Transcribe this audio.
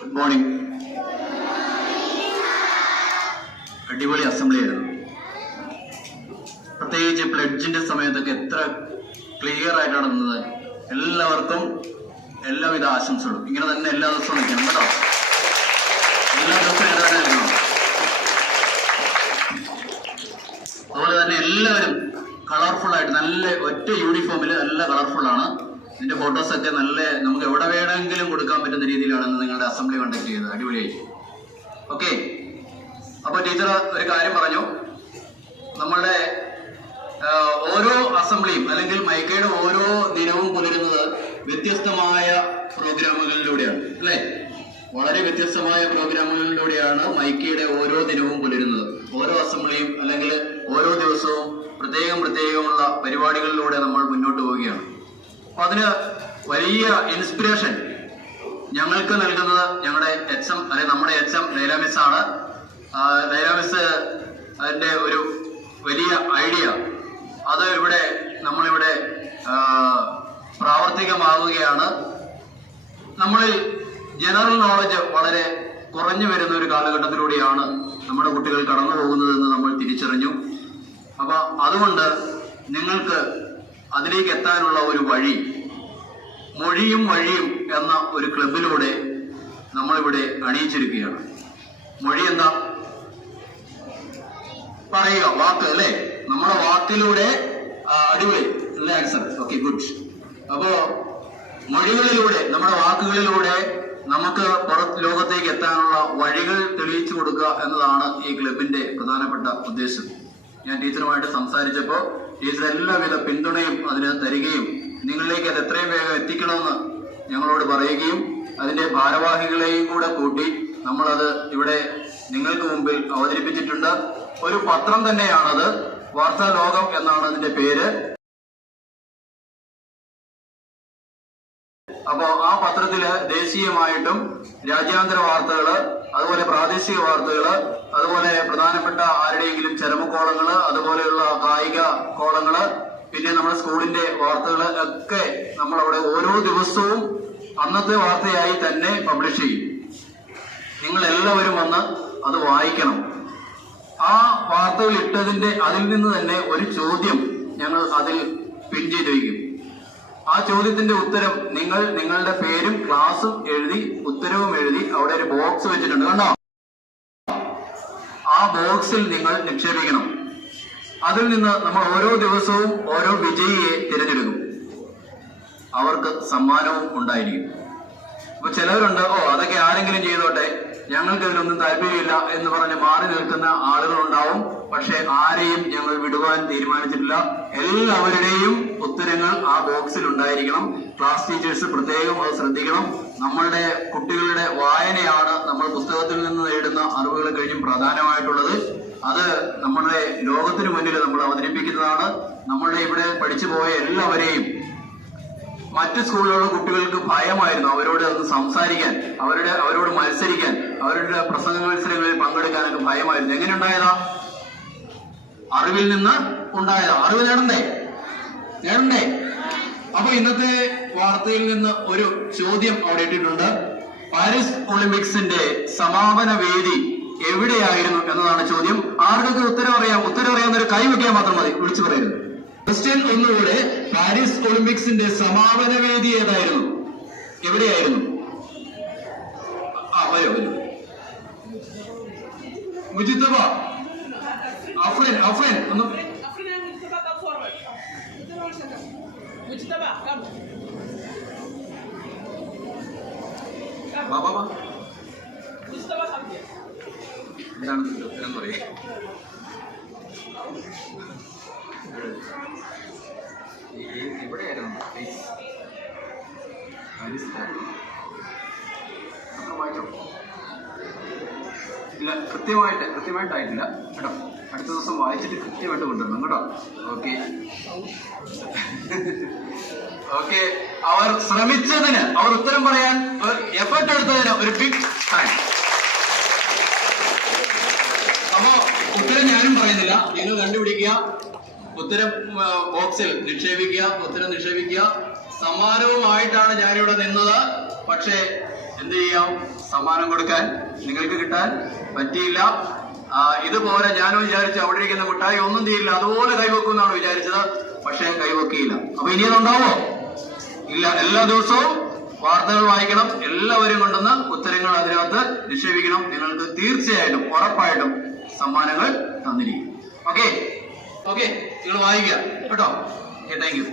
Good morning. അടിപൊളി assembly ആയിരുന്നു. പ്രത്യേകിച്ച് പ്ലെഡ്ജിന്റെ സമയത്തൊക്കെ എത്ര ക്ലിയർ ആയിട്ടാണ് നിന്നത്. എല്ലാവർക്കും എല്ലാവിധ ആശംസകളും. ഇങ്ങനെ തന്നെ എല്ലാ ദിവസവും നിൽക്കണം കേട്ടോ. എല്ലാ ദിവസവും എഴുതാനായിരുന്നു. അതുപോലെ തന്നെ എല്ലാവരും കളർഫുൾ ആയിട്ട് നല്ല ഒറ്റ യൂണിഫോമിൽ നല്ല കളർഫുൾ ആണ്. ഇതിന്റെ ഫോട്ടോസ് ഒക്കെ നല്ല നമുക്ക് എവിടെ വേണമെങ്കിലും കൊടുക്കാൻ പറ്റുന്ന രീതിയിലാണ് നിങ്ങളുടെ അസംബ്ലി കണ്ടക്ട് ചെയ്തത്. അടിപൊളിയായി. ഓക്കെ, അപ്പൊ ടീച്ചർ ഒരു കാര്യം പറഞ്ഞു. നമ്മളുടെ ഓരോ അസംബ്ലിയും അല്ലെങ്കിൽ മൈക്കയുടെ ഓരോ ദിനവും പുലരുന്നത് വ്യത്യസ്തമായ പ്രോഗ്രാമുകളിലൂടെയാണ് അല്ലെ. വളരെ വ്യത്യസ്തമായ പ്രോഗ്രാമുകളിലൂടെയാണ് മൈക്കയുടെ ഓരോ ദിനവും പുലരുന്നത്. ഓരോ അസംബ്ലിയും അല്ലെങ്കിൽ ഓരോ ദിവസവും പ്രത്യേകമുള്ള പരിപാടികളിലൂടെ നമ്മൾ മുന്നോട്ട് പോവുകയാണ്. അപ്പൊ അതിന് വലിയ ഇൻസ്പിറേഷൻ ഞങ്ങൾക്ക് നൽകുന്നത് ഞങ്ങളുടെ എച്ച്.എം. അല്ലെങ്കിൽ നമ്മുടെ എച്ച്.എം. ലൈല മിസ് ആണ്. ലൈല മിസ് അതിന്റെ ഒരു വലിയ ഐഡിയ അത് നമ്മളിവിടെ പ്രാവർത്തികമാവുകയാണ്. നമ്മളിൽ ജനറൽ നോളജ് വളരെ കുറഞ്ഞു വരുന്ന ഒരു കാലഘട്ടത്തിലൂടെയാണ് നമ്മുടെ കുട്ടികൾ കടന്നു പോകുന്നതെന്ന് നമ്മൾ തിരിച്ചറിഞ്ഞു. അപ്പൊ അതുകൊണ്ട് നിങ്ങൾക്ക് അതിലേക്ക് എത്താനുള്ള ഒരു വഴി മൊഴിയും വഴിയും എന്ന ഒരു ക്ലബിലൂടെ നമ്മളിവിടെ അണിയിച്ചിരിക്കുകയാണ്. മൊഴി എന്താ പറയുക? വാക്ക് അല്ലേ. നമ്മുടെ വാക്കിലൂടെ അടിപൊളി അല്ലേ ആൻസർ. Okay, good. അപ്പോ മൊഴികളിലൂടെ നമ്മുടെ വാക്കുകളിലൂടെ നമുക്ക് പുറത്ത് ലോകത്തേക്ക് എത്താനുള്ള വഴികൾ തെളിയിച്ചു കൊടുക്കുക എന്നതാണ് ഈ ക്ലബിന്റെ പ്രധാനപ്പെട്ട ഉദ്ദേശം. ഞാൻ ടീച്ചറുമായിട്ട് സംസാരിച്ചപ്പോൾ ടീച്ചർ എല്ലാവിധ പിന്തുണയും അതിന് തരികയും നിങ്ങളിലേക്ക് അത് എത്രയും വേഗം എത്തിക്കണമെന്ന് ഞങ്ങളോട് പറയുകയും അതിന്റെ ഭാരവാഹികളെയും കൂടെ കൂട്ടി നമ്മളത് ഇവിടെ നിങ്ങൾക്ക് മുമ്പിൽ അവതരിപ്പിച്ചിട്ടുണ്ട്. ഒരു പത്രം തന്നെയാണത്. വാർത്താ ലോകം എന്നാണ് അതിന്റെ പേര്. അപ്പോ ആ പത്രത്തില് ദേശീയമായിട്ടും രാജ്യാന്തര വാർത്തകള്, അതുപോലെ പ്രാദേശിക വാർത്തകള്, അതുപോലെ പ്രധാനപ്പെട്ട ആരുടെയെങ്കിലും ചരമക്കോളങ്ങള്, അതുപോലെയുള്ള കായിക കോളങ്ങള്, പിന്നെ നമ്മുടെ സ്കൂളിന്റെ വാർത്തകള് ഒക്കെ നമ്മളവിടെ ഓരോ ദിവസവും അന്നത്തെ വാർത്തയായി തന്നെ പബ്ലിഷ് ചെയ്യും. നിങ്ങൾ എല്ലാവരും വന്ന് അത് വായിക്കണം. ആ വാർത്തകൾ അതിൽ നിന്ന് തന്നെ ഒരു ചോദ്യം ഞങ്ങൾ അതിൽ പിൻ ചെയ്ത് വയ്ക്കും. ആ ചോദ്യത്തിന്റെ ഉത്തരം നിങ്ങളുടെ പേരും ക്ലാസ്സും എഴുതി ഉത്തരവും എഴുതി അവിടെ ഒരു ബോക്സ് വെച്ചിട്ടുണ്ട് കണ്ടോ. ആ ബോക്സിൽ നിങ്ങൾ നിക്ഷേപിക്കണം. അതിൽ നിന്ന് നമ്മൾ ഓരോ ദിവസവും ഓരോ വിജയിയെ തിരഞ്ഞെടുക്കും. അവർക്ക് സമ്മാനവും ഉണ്ടായിരിക്കും. അപ്പൊ ചിലവരുണ്ട്, അതൊക്കെ ആരെങ്കിലും ചെയ്തോട്ടെ, ഞങ്ങൾക്ക് ഇതിലൊന്നും താല്പര്യമില്ല എന്ന് പറഞ്ഞ് മാറി നിൽക്കുന്ന ആളുകളുണ്ടാവും. പക്ഷെ ആരെയും ഞങ്ങൾ വിടുവാൻ തീരുമാനിച്ചിട്ടില്ല. എല്ലാവരുടെയും ഉത്തരങ്ങൾ ആ ബോക്സിൽ ഉണ്ടായിരിക്കണം. ക്ലാസ് ടീച്ചേഴ്സ് പ്രത്യേകം അത് ശ്രദ്ധിക്കണം. നമ്മളുടെ കുട്ടികളുടെ വായനയാണ് നമ്മൾ പുസ്തകത്തിൽ നിന്ന് നേടുന്ന അറിവുകൾ കഴിഞ്ഞും പ്രധാനമായിട്ടുള്ളത്. അത് നമ്മുടെ ലോകത്തിന് മുന്നിൽ നമ്മൾ അവതരിപ്പിക്കുന്നതാണ്. നമ്മളുടെ ഇവിടെ പഠിച്ചു പോയ എല്ലാവരെയും മറ്റു സ്കൂളുകളിലെ കുട്ടികൾക്ക് ഭയമായിരുന്നു അവരോട് ഒന്ന് സംസാരിക്കാൻ, അവരോട് മത്സരിക്കാൻ, അവരുടെ പ്രസംഗ മത്സരങ്ങളിൽ പങ്കെടുക്കാനൊക്കെ ഭയമായിരുന്നു. എങ്ങനെ ഉണ്ടായതാ? അറിവിൽ നിന്ന് ഉണ്ടായതാ. അറിവ് നേടണ്ടേ? അപ്പൊ ഇന്നത്തെ വാർത്തയിൽ നിന്ന് ഒരു ചോദ്യം അവിടെ ഇട്ടിട്ടുണ്ട്. പാരീസ് ഒളിമ്പിക്സിന്റെ സമാപന വേദി എവിടെയായിരുന്നു എന്നതാണ് ചോദ്യം. ആർക്കൊക്കെ ഉത്തരം അറിയാവുന്ന ഒരു കൈ വയ്ക്കാൻ മാത്രം മതി, വിളിച്ചു പറയരുത്. ക്വസ്റ്റ്യൻ ഒന്നുകൂടെ. പാരീസ് ഒളിമ്പിക്സിന്റെ സമാപന വേദി ഏതായിരുന്നു? എവിടെയായിരുന്നു? വരൂ. മുജിത്തബ, അഫ്രീൻ ഒന്ന് എന്താണ് ഉത്തരം പറയാ? എവിടെയായിരുന്നു? ഇല്ല, കൃത്യമായിട്ടായിട്ടില്ല കേട്ടോ. അടുത്ത ദിവസം വായിച്ചിട്ട് കൃത്യമായിട്ട് കൊണ്ടുവരണം കേട്ടോ. ഓക്കെ. അവർ ശ്രമിച്ചതിന്, അവർ ഉത്തരം പറയാൻ എഫർട്ട് എടുത്തതിന് ഒരു ബിഗ് താങ്ക്സ്. അപ്പോ ഉത്തരം ഞാനും പറയുന്നില്ല, നിങ്ങൾ കണ്ടുപിടിക്കുക. ഉത്തരം ബോക്സിൽ നിക്ഷേപിക്കുക. സമ്മാനവുമായിട്ടാണ് ഞാനിവിടെ നിന്നത്. പക്ഷേ എന്ത് ചെയ്യാം? സമ്മാനം കൊടുക്കാൻ നിങ്ങൾക്ക് കിട്ടാൻ പറ്റിയില്ല. ഇതുപോലെ ഞാനും വിചാരിച്ചു അവിടെ ഇരിക്കുന്ന മിഠായി ഒന്നും ചെയ്യില്ല, അതുപോലെ കൈവെക്കുമെന്നാണ് വിചാരിച്ചത്. പക്ഷെ കൈവെക്കിയില്ല. അപ്പൊ ഇനി അതുണ്ടാവോ? ഇല്ല. എല്ലാ ദിവസവും വാർത്തകൾ വായിക്കണം. എല്ലാവരും കൊണ്ടുവന്ന് ഉത്തരങ്ങൾ അതിനകത്ത് നിക്ഷേപിക്കണം. നിങ്ങൾക്ക് തീർച്ചയായിട്ടും ഉറപ്പായിട്ടും സമ്മാനങ്ങൾ തന്നിരിക്കും. ഓക്കെ, നിങ്ങൾ വായിക്കുക കേട്ടോ. Thank you.